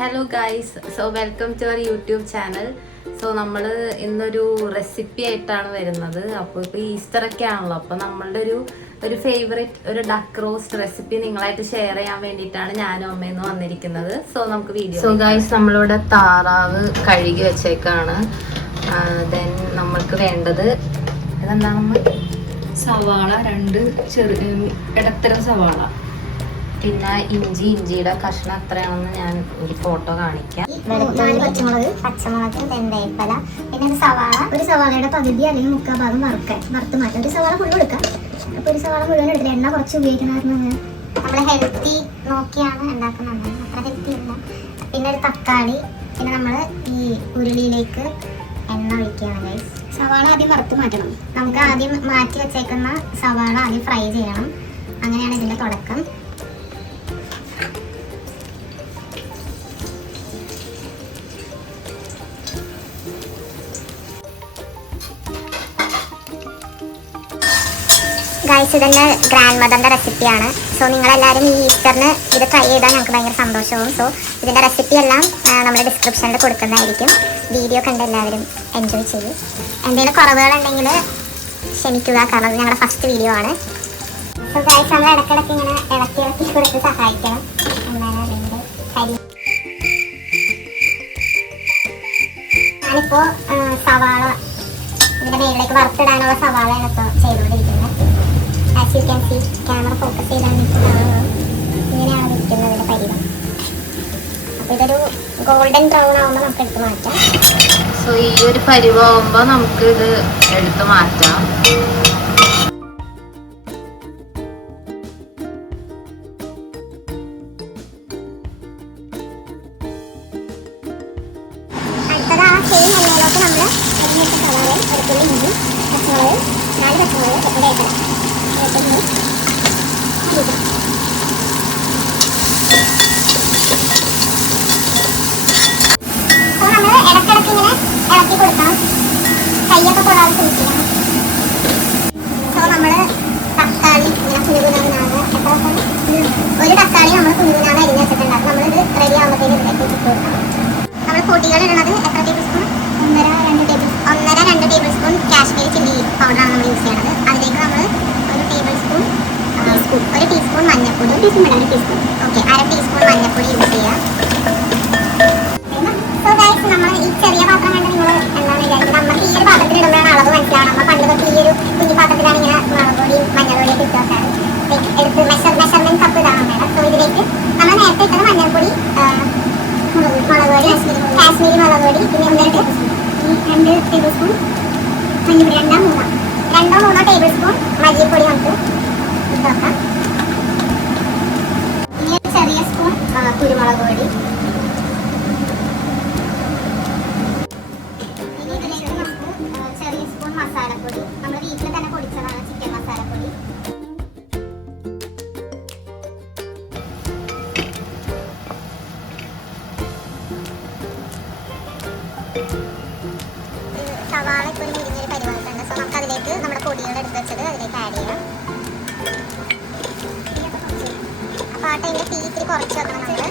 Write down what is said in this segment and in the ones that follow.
Hello guys, so welcome to our YouTube channel. So നമ്മൾ ഇന്നൊരു recipe ആയിട്ടാണ് വരുന്നത്. അപ്പോൾ ഇപ്പോൾ ഈസ്റ്റർ ഒക്കെ ആണല്ലോ, അപ്പോൾ നമ്മളുടെ ഒരു ഫേവറേറ്റ് ഒരു ഡക്ക് റോസ്റ്റ് റെസിപ്പി നിങ്ങളായിട്ട് ഷെയർ ചെയ്യാൻ വേണ്ടിയിട്ടാണ് ഞാനും അമ്മയെന്ന് വന്നിരിക്കുന്നത്. സോ നമുക്ക് വീഡിയോ. സോ ഗൈസ്, നമ്മളിവിടെ താറാവ് കഴുകി വെച്ചേക്കാണ്. ദെൻ നമ്മൾക്ക് വേണ്ടത് ഇതെന്താണ്? സവാള, 2 ഇടത്തരം സവാള, പിന്നെ ഇഞ്ചിയുടെ കഷ്ണം എത്രയാണെന്ന് ഞാൻ ഒരു ഫോട്ടോ കാണിക്കാം. പച്ചമുളക്, വേപ്പല, പിന്നെ ഒരു സവാളയുടെ പകുതി അല്ലെങ്കിൽ 3/4 ഭാഗം വറുത്ത് മാറ്റാം. ഒരു സവാള ഫുള്ള് എടുക്കാം. അപ്പോൾ ഒരു സവാള മുഴുവൻ എടുത്തില്ല, എണ്ണ കുറച്ച് ഉപയോഗിക്കണമായിരുന്നു. നമ്മൾ ഹെൽത്തി നോക്കിയാണ് ഉണ്ടാക്കുന്നത്, അത്ര ഹെൽത്തി ഇല്ല. പിന്നെ ഒരു തക്കാളി, പിന്നെ നമ്മൾ ഈ ഉരുളിയിലേക്ക് എണ്ണ ഒഴിക്കുകയാണ്. സവാള ആദ്യം വറുത്ത് മാറ്റണം. നമുക്ക് ആദ്യം മാറ്റി വെച്ചേക്കുന്ന സവാള ആദ്യം ഫ്രൈ ചെയ്യണം. അങ്ങനെയാണ് ഇതിൻ്റെ തുടക്കം. ഗൈസ്, ഇതെൻ്റെ ഗ്രാൻഡ് മദറിൻ്റെ റെസിപ്പിയാണ്. സോ നിങ്ങളെല്ലാവരും ഈ ഈസ്റ്ററിന് ഇത് ട്രൈ ചെയ്താൽ ഞങ്ങൾക്ക് ഭയങ്കര സന്തോഷവും. സോ ഇതിൻ്റെ റെസിപ്പി എല്ലാം നമ്മൾ ഡിസ്ക്രിപ്ഷനിൽ കൊടുക്കുന്നതായിരിക്കും. വീഡിയോ കണ്ട് എല്ലാവരും എൻജോയ് ചെയ്യും. എന്തെങ്കിലും കുറവുകളുണ്ടെങ്കിൽ ക്ഷമിക്കുക, കാരണം ഇത് ഞങ്ങളുടെ ഫസ്റ്റ് വീഡിയോ ആണ്. സോ ഗൈസ്, നമ്മൾ ഇടയ്ക്കിടയ്ക്ക് ഇങ്ങനെ ഇളക്കി കൊടുത്ത് സഹായിക്കണം. ഞാനിപ്പോൾ സവാള ഇതിൻ്റെ മേളിലേക്ക് വറുത്തിടാനുള്ള സവാളയാണ് ഇപ്പോൾ ചെയ്തുകൊണ്ടിരിക്കുന്നത്. As you can see, camera focus ചെയ്താൽ ഇങ്ങനെയാണ് നിൽക്കുന്നത് ഇതിൻ്റെ പരിധം. അപ്പോൾ ഇതൊരു ഗോൾഡൻ ബ്രൗൺ ആകുമ്പോൾ നമുക്ക് എടുത്ത് മാറ്റാം. സോ ഈ ഒരു പരിവാകുമ്പോൾ നമുക്ക് ഇത് എടുത്ത് മാറ്റാം. അടുത്തത് ആ സെയിം എണ്ണയിലോട്ട് നമ്മൾ ഒരു സവാളയും ഒരു ഇഞ്ചി, പച്ചമുളക്, 4 പച്ചമുളക്, വേപ്പല ഇടക്കിടക്ക് ഇങ്ങനെ ഇളക്കി കൊടുക്കണം. കയ്യൊക്കെ കൊള്ളാതെ സൂക്ഷിക്കണം. സോ നമ്മൾ തക്കാളി ഇങ്ങനെ കുനുകുനാണ് ഒരു തക്കാളി നമ്മൾ കുനുകുനാണ് അരിഞ്ഞ് വെച്ചിട്ടുണ്ടാകും. നമ്മളിത് റെഡി ആകുമ്പോഴത്തേക്ക് ഇതിലേക്ക് ഇട്ട് കൊടുക്കണം. നമ്മൾ പൊടികൾ ഇടുന്നത് എത്ര table spoon? 1.5-2 table spoon Kashmiri chilli പൗഡറാണ് നമ്മൾ യൂസ് ചെയ്യണത്. അതിലേക്ക് നമ്മൾ ഒരു ടീസ്പൂൺ മഞ്ഞൾപ്പൊടി, ഓക്കെ, 1/2 ടീസ്പൂൺ മഞ്ഞൾപ്പൊടി യൂസ് ചെയ്യാം. സോ ഗൈസ്, നമ്മൾ ഈ ചെറിയ പാത്രം കണ്ട് നിങ്ങൾ എന്താണ് വിചാരിക്കുന്നത്? നമുക്ക് ഈ ഒരു പാത്രത്തിൽ ഇടുമ്പോഴാണ് അളവ് മനസ്സിലാവണം. നമ്മൾ പണ്ട് തൊട്ട് ഈ ഒരു കുഞ്ഞു പാത്രത്തിലാണ് ഇങ്ങനെ മുളക് പൊടിയും മഞ്ഞൾപ്പൊടിയൊക്കെ ഇട്ട് വെക്കാറ്. എടുത്ത് മെഷർമെന്റ് കപ്പ് ഇതാണ് വേണം. സോ ഇതിലേക്ക് നമ്മൾ നേരത്തെ ഇട്ടത് മഞ്ഞൾപ്പൊടി, മുളക് പൊടി, കാശ്മീരി മുളക് പൊടി, പിന്നെ 2 ടേബിൾ സ്പൂൺ മഞ്ഞൾപ്പൊടി, 2-3 ടേബിൾ സ്പൂൺ മല്ലിപ്പൊടി നമുക്ക് ഇട്ട് വെക്കാം. ഇനി ചെറിയ സ്പൂൺ കുരുമുളക് പൊടി. ഇനി ഇതിലേക്ക് നമുക്ക് ചെറിയ സ്പൂൺ മസാലപ്പൊടി, നമ്മൾ വീട്ടിൽ തന്നെ പൊടിച്ചതാണ് ചിക്കൻ മസാലപ്പൊടി. സവാള ഇപ്പോൾ ഒരു മുരിഞ്ഞൊരു പരിപാടിയുണ്ട്. സോ നമുക്ക് അതിലേക്ക് നമ്മുടെ പൊടികൾ എടുത്ത് വെച്ചത് അതിലേക്ക് ആഡ് ചെയ്യാം. അപ്പോൾ ആ ടൈമിൽ തീ ഇത്തിരി കുറച്ച് വെക്കണം. നമ്മൾ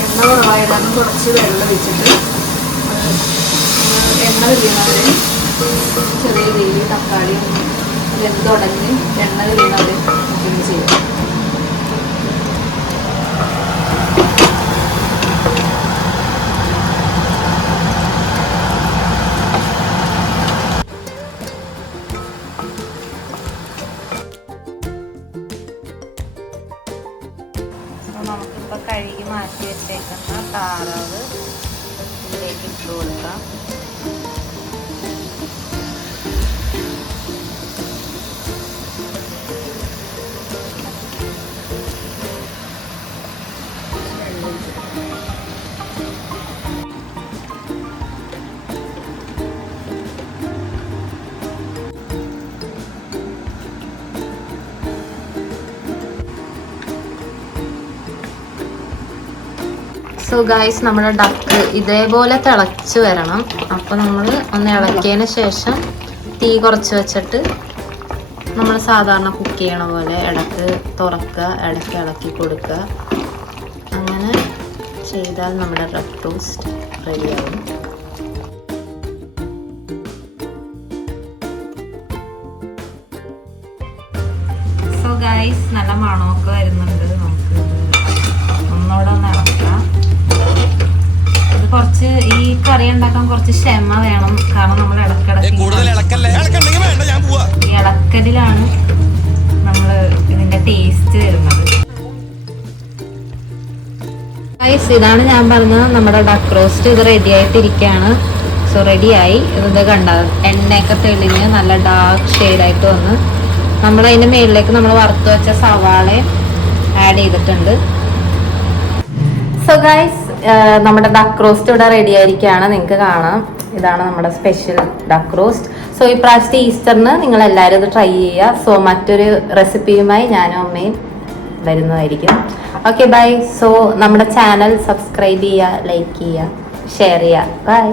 എണ്ണ കുറവായിടാനും കുറച്ച് വെള്ളം ഒഴിച്ചിട്ട് എണ്ണ കഴിയുന്നവരെ ചെറിയ രീതിയിൽ തക്കാളി വെന്തുടഞ്ഞ് എണ്ണ കഴിയുന്നവരെ കുക്കിങ് ചെയ്യും. നമുക്കിപ്പോൾ കഴുകി മാറ്റി വെച്ചേക്കുന്ന താറാവ് ഇതിലേക്ക് ഇട്ട് കൊടുക്കാം. സോ ഗൈസ്, നമ്മുടെ ഡക്ക് ഇതേപോലെ തിളച്ച് വരണം. അപ്പോൾ നമ്മൾ ഒന്ന് ഇളക്കിയതിന് ശേഷം തീ കുറച്ച് വെച്ചിട്ട് നമ്മൾ സാധാരണ കുക്ക് ചെയ്യണ പോലെ ഇടയ്ക്ക് തുറക്കുക, ഇടയ്ക്ക് ഇളക്കി കൊടുക്കുക. അങ്ങനെ ചെയ്താൽ നമ്മുടെ ഡക്ക് റോസ്റ്റ് റെഡിയാവും. സോ ഗൈസ്, നല്ല മണമൊക്കെ വരുന്നുണ്ട്. നമുക്ക് ഒന്നോടെ ഒന്ന് ഇളക്കാം. ഇത് കുറച്ച് ഈ കറി ഉണ്ടാക്കാൻ കുറച്ച് ക്ഷമ വേണം. കാരണം നമ്മൾ ഇടക്കിടക്ക് ഈ ഇളക്കലിലാണ് നമ്മൾ ഇതിന്റെ ടേസ്റ്റ് വരുന്നത്. ഗൈസ്, ഇതാണ് ഞാൻ പറഞ്ഞത് നമ്മുടെ ഡക്ക് റോസ്റ്റ്. ഇത് റെഡി ആയിട്ടിരിക്കുകയാണ്. സോ റെഡിയായി. ഇത് കണ്ട എണ്ണയൊക്കെ തെളിഞ്ഞ് നല്ല ഡാർക്ക് ഷെയ്ഡായിട്ട് വന്ന് നമ്മൾ അതിൻ്റെ മുകളിലേക്ക് നമ്മൾ വറുത്ത് വെച്ച സവാള ആഡ് ചെയ്തിട്ടുണ്ട്. സോ ഗൈസ്, നമ്മുടെ ഡക്ക് റോസ്റ്റ് ഇവിടെ റെഡി ആയിരിക്കുകയാണ്. നിങ്ങൾക്ക് കാണാം, ഇതാണ് നമ്മുടെ സ്പെഷ്യൽ ഡക്ക് റോസ്റ്റ്. സോ ഈ പ്രാവശ്യത്തെ ഈസ്റ്ററിന് നിങ്ങൾ എല്ലാവരും ഇത് ട്രൈ ചെയ്യുക. സോ മറ്റൊരു റെസിപ്പിയുമായി ഞാനും അമ്മയും വരുന്നതായിരിക്കും. Okay, bye. സോ നമ്മുടെ ചാനൽ സബ്സ്ക്രൈബ് ചെയ്യുക, ലൈക്ക് ചെയ്യുക, ഷെയർ ചെയ്യുക. ബൈ.